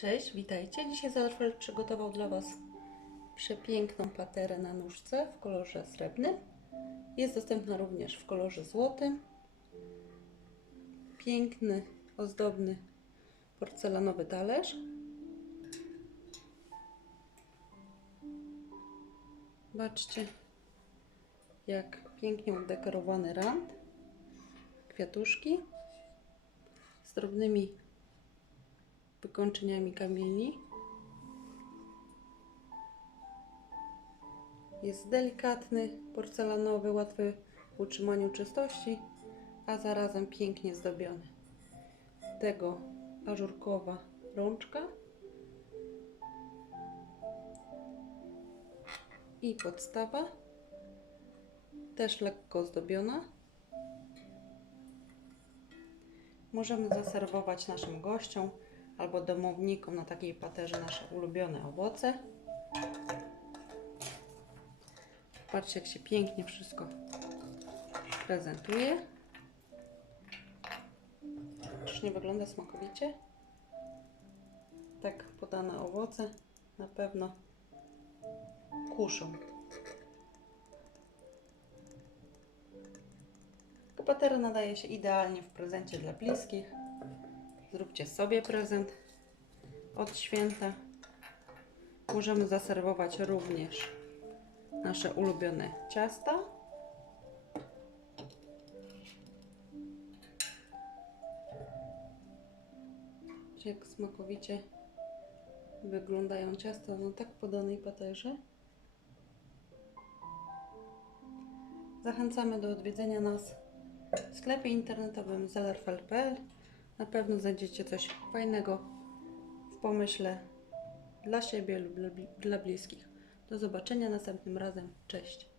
Cześć, witajcie. Dzisiaj Zalfred przygotował dla Was przepiękną paterę na nóżce w kolorze srebrnym. Jest dostępna również w kolorze złotym. Piękny, ozdobny porcelanowy talerz. Zobaczcie, jak pięknie udekorowany rand. Kwiatuszki z drobnymi wykończeniami kamieni. Jest delikatny, porcelanowy, łatwy w utrzymaniu czystości, a zarazem pięknie zdobiony. Tego ażurkowa rączka i podstawa, też lekko zdobiona. Możemy zaserwować naszym gościom albo domownikom na takiej paterze nasze ulubione owoce. Patrzcie, jak się pięknie wszystko prezentuje. Czyż nie wygląda smakowicie? Tak podane owoce na pewno kuszą. Taka patera nadaje się idealnie w prezencie dla bliskich. Zróbcie sobie prezent od święta. Możemy zaserwować również nasze ulubione ciasta. Jak smakowicie wyglądają ciasta na tak podanej paterze. Zachęcamy do odwiedzenia nas w sklepie internetowym zelerfel.pl. Na pewno znajdziecie coś fajnego w pomyśle dla siebie lub dla- bliskich. Do zobaczenia następnym razem. Cześć.